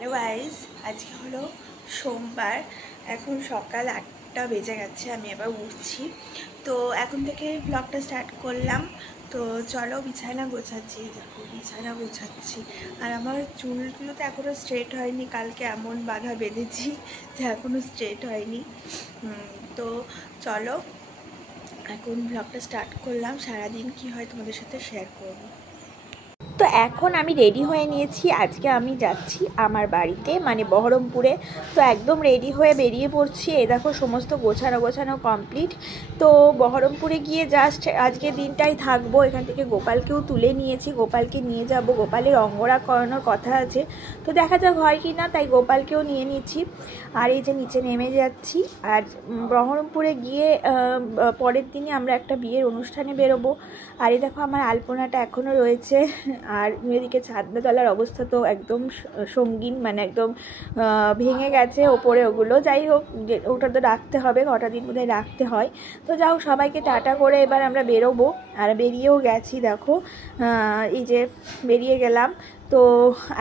Hello guys, আজকে হলো সোমবার। এখন সকাল 8টা বেজে গেছে, আমি এবার উঠছি। তো এখন থেকে ব্লগটা স্টার্ট করলাম। তো চলো, বিছানা গোছাচ্ছি। দেখো বিছানা গোছাচ্ছি, আর আমার চুলগুলো তো এখনও স্ট্রেট হয়নি। কালকে এমন বাঁধা বেঁধেছি যে এখনও স্ট্রেট হয়নি। তো চলো, এখন ব্লগটা স্টার্ট করলাম। সারাদিন কি হয় তোমাদের সাথে শেয়ার করবো। তো এখন আমি রেডি হয়ে নিয়েছি। আজকে আমি যাচ্ছি আমার বাড়িতে, মানে বহরমপুরে। তো একদম রেডি হয়ে বেরিয়ে পড়ছি। এই দেখো সমস্ত গোছানো কমপ্লিট। তো বহরমপুরে গিয়ে জাস্ট আজকে দিনটাই থাকবো। এখান থেকে গোপালকেও তুলে নিয়েছি, গোপালকে নিয়ে যাব। গোপালের অঙ্গরাগ করানোর কথা আছে, তো দেখা যাক হয় কি না, তাই গোপালকেও নিয়ে নিচ্ছি। আর এই যে নিচে নেমে যাচ্ছি। আর বহরমপুরে গিয়ে পরের দিনই আমরা একটা বিয়ের অনুষ্ঠানে বেরোবো। আর এই দেখো আমার আলপনাটা এখনও রয়েছে। আর এদিকে ছাদনাতলার অবস্থা তো একদম সঙ্গীন, মানে একদম ভেঙে গেছে ওপরে। ওগুলো যাই হোক, ওটা তো রাখতে হবে, কটা দিন বোধহয় রাখতে হয়। তো যাই হোক, সবাইকে টাটা করে এবার আমরা বেরোবো। আর বেরিয়েও গেছি, দেখো এই যে বেরিয়ে গেলাম। তো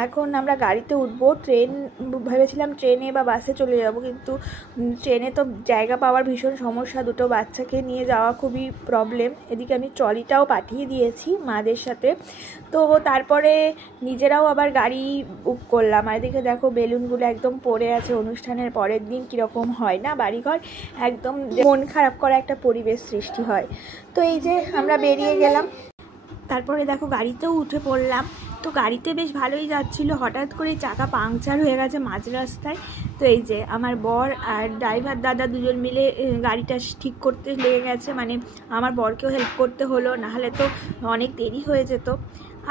এখন আমরা গাড়িতে উঠবো। ভেবেছিলাম ট্রেনে বা বাসে চলে যাব, কিন্তু ট্রেনে তো জায়গা পাওয়ার ভীষণ সমস্যা। দুটো বাচ্চাকে নিয়ে যাওয়া খুবই প্রবলেম। এদিকে আমি ট্রলিটাও পাঠিয়ে দিয়েছি মাদের সাথে। তো তারপরে নিজেরাও আবার গাড়ি বুক করলাম। আর এদিকে দেখো বেলুনগুলো একদম পড়ে আছে। অনুষ্ঠানের পরের দিন কীরকম হয় না, বাড়িঘর একদম মন খারাপ করা একটা পরিবেশ সৃষ্টি হয়। তো এই যে আমরা বেরিয়ে গেলাম। তারপরে দেখো গাড়িতেও উঠে পড়লাম। তো গাড়িতে বেশ ভালোই যাচ্ছিলো, হঠাৎ করে চাকা পাংচার হয়ে গেছে মাঝ রাস্তায়। তো এই যে আমার বর আর ড্রাইভার দাদা দুজন মিলে গাড়িটা ঠিক করতে লেগে গেছে। মানে আমার বরকেও হেল্প করতে হলো, নাহলে তো অনেক দেরি হয়ে যেত।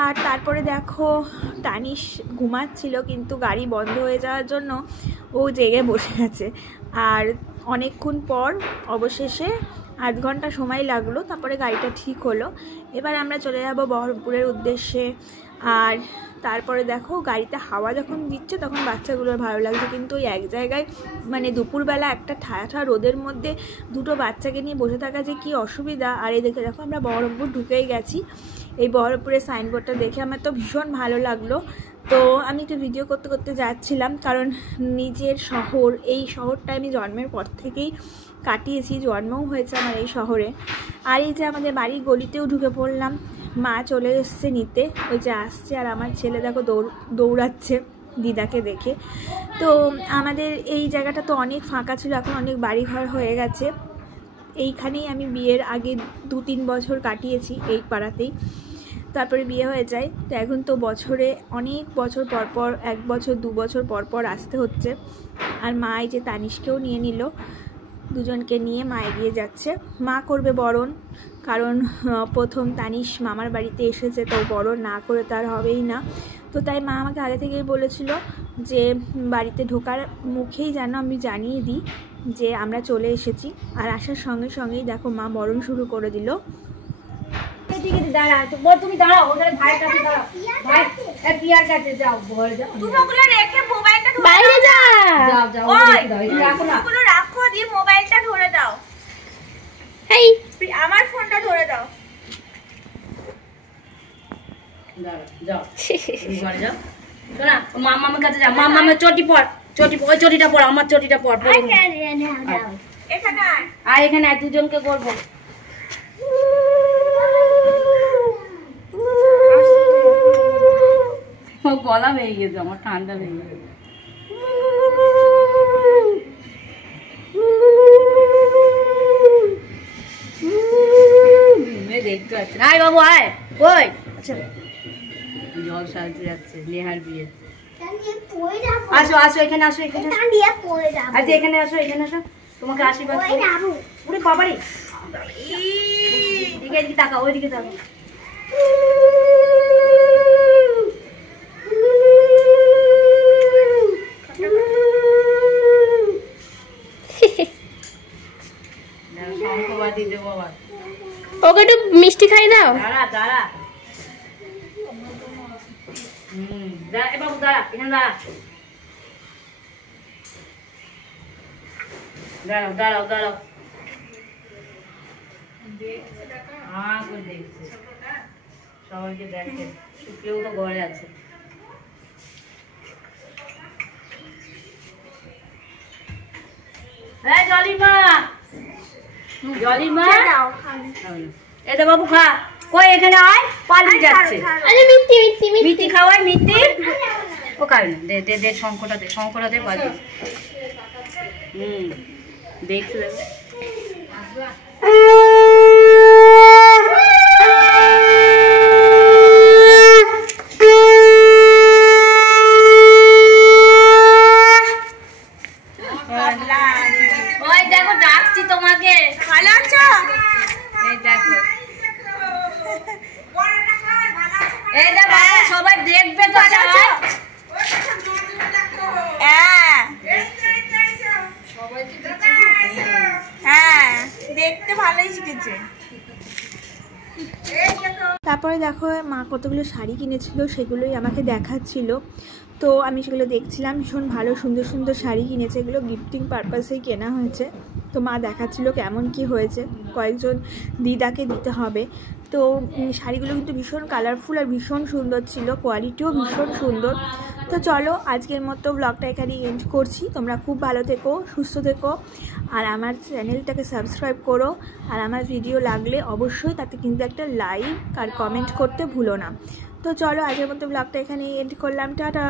আর তারপরে দেখো তানিশ ঘুমাচ্ছিল, কিন্তু গাড়ি বন্ধ হয়ে যাওয়ার জন্য ও জেগে বসে আছে। আর অনেকক্ষণ পর অবশেষে 8 ঘন্টা সময় লাগলো, তারপরে গাড়িটা ঠিক হলো। এবার আমরা চলে যাব বহরমপুরের উদ্দেশ্যে। আর তারপরে দেখো গাড়িতে হাওয়া যখন দিচ্ছে তখন বাচ্চাগুলোর ভালো লাগছে, কিন্তু ওই এক জায়গায় মানে দুপুরবেলা একটা ঠায়া রোদের মধ্যে দুটো বাচ্চাকে নিয়ে বসে থাকা যে কী অসুবিধা। আর এই দেখে দেখো আমরা বহরমপুর ঢুকেই গেছি। এই বহরমপুরের সাইনবোর্ডটা দেখে আমার তো ভীষণ ভালো লাগলো। তো আমি একটু ভিডিও করতে করতে যাচ্ছিলাম, কারণ নিজের শহর, এই শহরটা আমি জন্মের পর থেকেই কাটিয়েছি, জন্মও হয়েছে আমার এই শহরে। আর এই যে আমাদের বাড়ির গলিতেও ঢুকে পড়লাম। মা চলে এসছে নিতে, ওই যে আসছে। আর আমার ছেলে দেখো দৌড়াচ্ছে দিদাকে দেখে। তো আমাদের এই জায়গাটা তো অনেক ফাঁকা ছিল, এখন অনেক বাড়িঘর হয়ে গেছে। এইখানেই আমি বিয়ের আগে 2-3 বছর কাটিয়েছি, এই পাড়াতেই। তারপরে বিয়ে হয়ে যায়। তো এখন তো বছরে অনেক বছর পরপর, 1 বছর 2 বছর পরপর আসতে হচ্ছে। আর মা এই যে তানিশকেও নিয়ে নিল, দুজনকে নিয়ে মা এগিয়ে যাচ্ছে। মা করবে বরণ, কারণ প্রথম তানিশ মামার বাড়িতে এসেছে, তো বরণ না করে তার হবেই না। তো তাই মা আমাকে আগে থেকেই বলেছিল যে বাড়িতে ঢোকার মুখেই যেন আমি জানিয়ে দিই যে আমরা চলে এসেছি। আর আসার সঙ্গে সঙ্গেই দেখো মা বরণ শুরু করে দিল। তুমি দাঁড়াও, ওদের ভাইয়ের কাছে দাঁড়াও, ভাই পিয়ার কাছে যাও, ঘরে যাও। তুমি ওগুলো রেখে মোবাইলটা বাইরে যাও, যাও ওই রাখো না, ওগুলো রাখো, দিয়ে মোবাইলটা ধরে দাও। এই আমার ফোনটা ধরে দাও। দাঁড়াও, যাও ঘরে যাও। শোনা, মামার কাছে যাও। মামার চটি পর, ওই চটিটা পর, আমার চটিটা পর। এখানে আর এখানে দুজনকে করবো। গলা ভেঙে গেছে আমার, ঠান্ডা ভেঙে গেছে। দেখতে পাচ্ছি না। আয় বাবু আয়, ওই জল সাহায্যে যাচ্ছে নেহার বিয়ে। আসো আসো, এখানে আসো, এখানে আচ্ছা, এখানে আসো, এখানে আসো, তোমাকে আশীর্বাদ করি। ওরে বাবারে, এদিকে তাকাও, ওইদিকে তাকাও। ওকে একটু মিষ্টি খাই দাও। দাঁড়া দাঁড়া, দাঁড়া বাবু, দাঁড়া এখানে, দাঁড়াও দাঁড়াও দাঁড়াও। হ্যাঁ দেখছে, সবাইকে দেখে, কেউ তো ঘরে আছে। জলিমা জলিমা এই তো বাবু খা কই এখানে আয় পালিয়ে যাচ্ছে মিষ্টি খাওয়াই মিষ্টি ও খাবে না দে দে দে শঙ্কটা দে বাজু দেখছে দেখো ওই দেখো ডাকছি তোমাকে ভালো আছো? এই দেখো এই দেখো সবাই দেখবে তো হ্যাঁ দেখতে ভালোই শিখেছে। তারপরে দেখো মা কতগুলো শাড়ি কিনেছিল সেগুলোই আমাকে দেখাচ্ছিল, তো আমি সেগুলো দেখছিলাম। ভীষণ ভালো সুন্দর সুন্দর শাড়ি কিনেছে, এগুলো গিফটিং পারপাসেই কেনা হয়েছে। তো মা দেখাচ্ছিল কেমন কি হয়েছে, কয়েকজন দিদাকে দিতে হবে। তো শাড়িগুলো কিন্তু ভীষণ কালারফুল আর ভীষণ সুন্দর ছিল, কোয়ালিটিও ভীষণ সুন্দর। তো চলো আজকের মতো ব্লগটা এখানে এন্ড করছি। তোমরা খুব ভালো থেকো, সুস্থ থেকো, আর আমার চ্যানেলটাকে সাবস্ক্রাইব করো। আর আমার ভিডিও লাগলে অবশ্যই তাতে কিন্তু একটা লাইক আর কমেন্ট করতে ভুলো না। তো চলো আজকের মতো ব্লগটা এখানে এন্ড করলাম, টাটা।